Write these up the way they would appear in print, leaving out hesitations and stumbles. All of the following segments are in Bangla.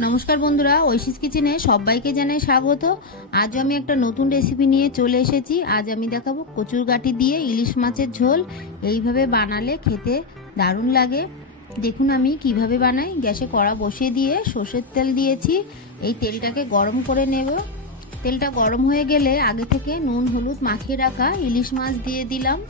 नमस्कार बंधुरा ঐশীস किचेने सबाइके जानाई स्वागत। आज आमी एक नतून रेसिपि निये चले एसेछि। आज आमी देखाबो कचुर गाठी दिए इलिश माछेर झोल। এইভাবে বানালে খেতে দারুণ লাগে। দেখুন আমি কিভাবে বানাই। গ্যাসে কড়া বসিয়ে দিয়ে সরষের তেল দিয়েছি। এই তেলটাকে গরম করে নেব। তেলটা গরম হয়ে গেলে আগে থেকে নুন হলুদ মাখিয়ে রাখা ইলিশ মাছ দিয়ে দিলাম।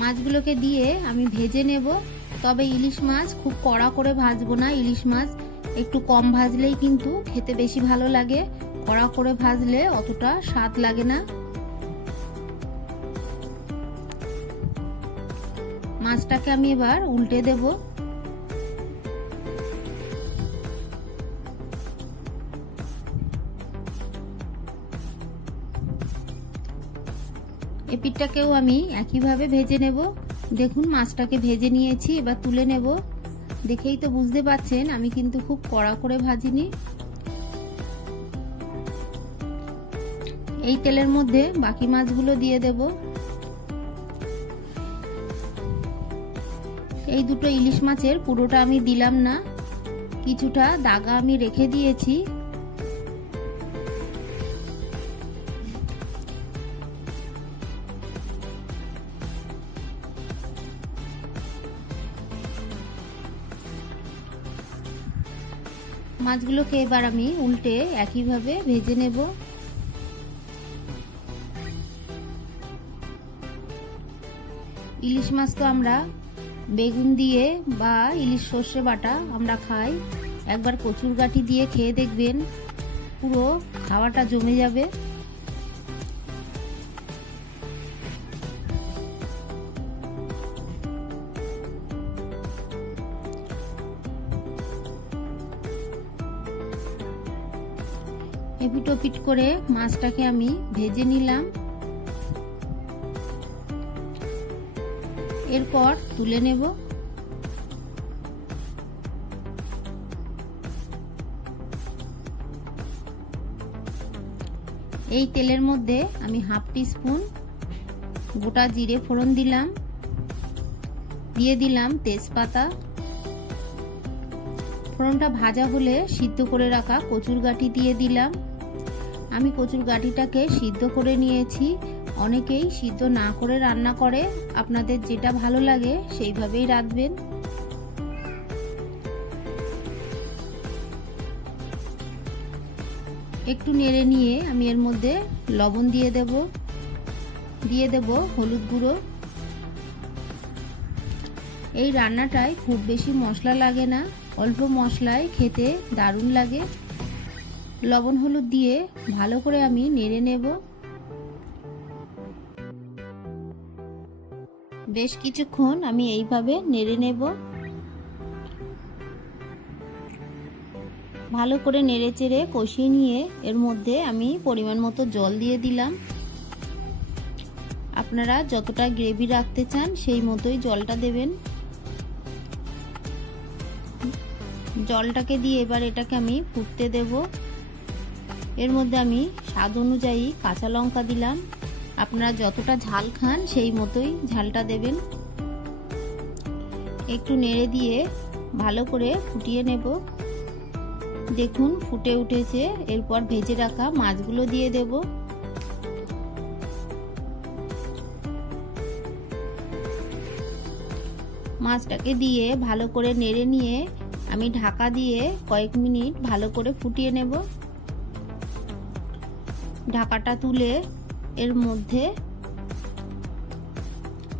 মাছগুলোকে দিয়ে আমি ভেজে নেব। তবে ইলিশ মাছ খুব কড়া করে ভাজবো না। ইলিশ মাছ একটু কম ভাজলেই কিন্তু খেতে বেশি ভালো লাগে। কড়া করে ভাজলে অতটা স্বাদ লাগে না। মাছটাকে আমি এবার উল্টে দেব। এই পিঠটাকেও আমি একইভাবে ভেজে নেব। দেখুন মাছটাকে ভেজে নিয়েছি, এবার তুলে নেব। দেখেই তো বুঝতে পারছেন আমি কিন্তু খুব কড়া করে ভাজিনি। এই তেলের মধ্যে বাকি মাছগুলো দিয়ে দেব। এই দুটো ইলিশ মাছের পুরোটা আমি দিলাম না, কিছুটা দাগা আমি রেখে দিয়েছি। মাছগুলোকে এবার আমি উল্টে একইভাবে ভেজে নেব। ইলিশ মাছ তো আমরা বেগুন দিয়ে বা ইলিশ সর্ষে বাটা আমরা খাই। একবার কচুর গাঠি দিয়ে খেয়ে দেখবেন, পুরো খাওয়াটা জমে যাবে। এপিট ওপিট করে মাছটাকে আমি ভেজে নিলাম। এরপর তুলে নেব। এই তেলের মধ্যে আমি হাফ টিস্পুন গোটা জিরে ফোড়ন দিলাম, দিয়ে দিলাম তেজপাতা। ফোড়নটা ভাজা হলে সিদ্ধ করে রাখা কচুর গাঠি দিয়ে দিলাম। আমি কচুর গাঠিটাকে সিদ্ধ করে নিয়েছি। অনেকেই সিদ্ধ না করে রান্না করে, আপনাদের যেটা ভালো লাগে সেইভাবেই রাঁধবেন। একটু নেড়ে নিয়ে আমি এর মধ্যে লবণ দিয়ে দেব হলুদ গুঁড়ো। এই রান্নাটায় খুব বেশি মশলা লাগে না, অল্প মশলায় খেতে দারুণ লাগে। লবণ হলুদ দিয়ে ভালো করে আমি নেড়ে নেব। বেশ কিছুক্ষণ আমি এইভাবে নেড়ে নেব। ভালো করে নেড়ে চেড়ে কষিয়ে নিয়ে এর মধ্যে আমি পরিমাণ মতো জল দিয়ে দিলাম। আপনারা যতটা গ্রেভি রাখতে চান সেই মতোই জলটা দেবেন। জলটাকে দিয়ে এবার এটাকে আমি ফুটতে দেব। এর মধ্যে আমি স্বাদ অনুযায়ী কাঁচা লঙ্কা দিলাম। আপনারা যতটা ঝাল খান সেই মতোই ঝালটা দেবেন। একটু নেড়ে দিয়ে ভালো করে ফুটিয়ে নেব। দেখুন ফুটে উঠেছে। এরপর ভেজে রাখা মাছগুলো দিয়ে দেব। মাছটাকে দিয়ে ভালো করে নেড়ে নিয়ে আমি ঢাকা দিয়ে কয়েক মিনিট ভালো করে ফুটিয়ে নেব। ঢাকাটা তুলে এর মধ্যে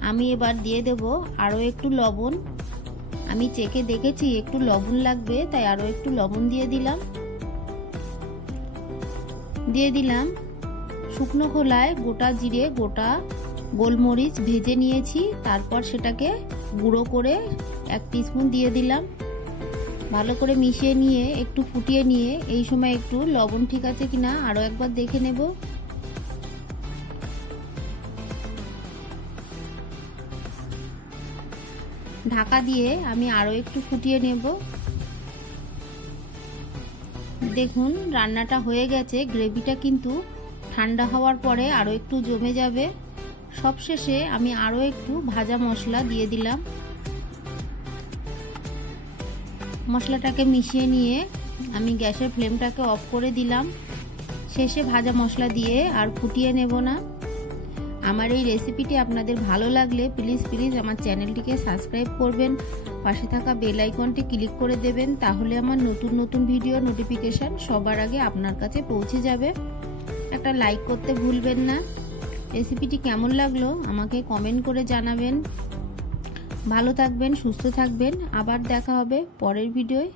আমি এবার দিয়ে দেব আরো একটু লবণ। আমি চেখে দেখেছি একটু লবণ লাগবে, তাই আরো একটু লবণ দিয়ে দিলাম। শুকনো খোলায় গোটা জিরে গোটা গোলমরিচ ভেজে নিয়েছি, তারপর সেটাকে গুঁড়ো করে 1 টিস্পুন দিয়ে দিলাম। ভালো করে মিশিয়ে নিয়ে একটু ফুটিয়ে নিয়ে এই সময় একটু লবণ ঠিক আছে কিনা আরো একবার দেখে নেব। ঢাকা দিয়ে আমি আরো একটু ফুটিয়ে নেব। দেখুন রান্নাটা হয়ে গেছে। গ্রেভিটা কিন্তু ঠান্ডা হওয়ার পরে আরো একটু জমে যাবে। সবশেষে আমি আরও একটু ভাজা মশলা দিয়ে দিলাম। মশলাটাকে মিশিয়ে নিয়ে আমি গ্যাসের ফ্লেমটাকে অফ করে দিলাম। শেষে ভাজা মশলা দিয়ে আর ফুটিয়ে নেব না। আমার এই রেসিপিটি আপনাদের ভালো লাগলে প্লিজ আমার চ্যানেলটিকে সাবস্ক্রাইব করবেন, পাশে থাকা বেল আইকনটি ক্লিক করে দেবেন, তাহলে আমার নতুন ভিডিও নোটিফিকেশান সবার আগে আপনার কাছে পৌঁছে যাবে। একটা লাইক করতে ভুলবেন না। রেসিপিটি কেমন লাগলো আমাকে কমেন্ট করে জানাবেন। ভালো থাকবেন, সুস্থ থাকবেন। আবার দেখা হবে পরের ভিডিওয়।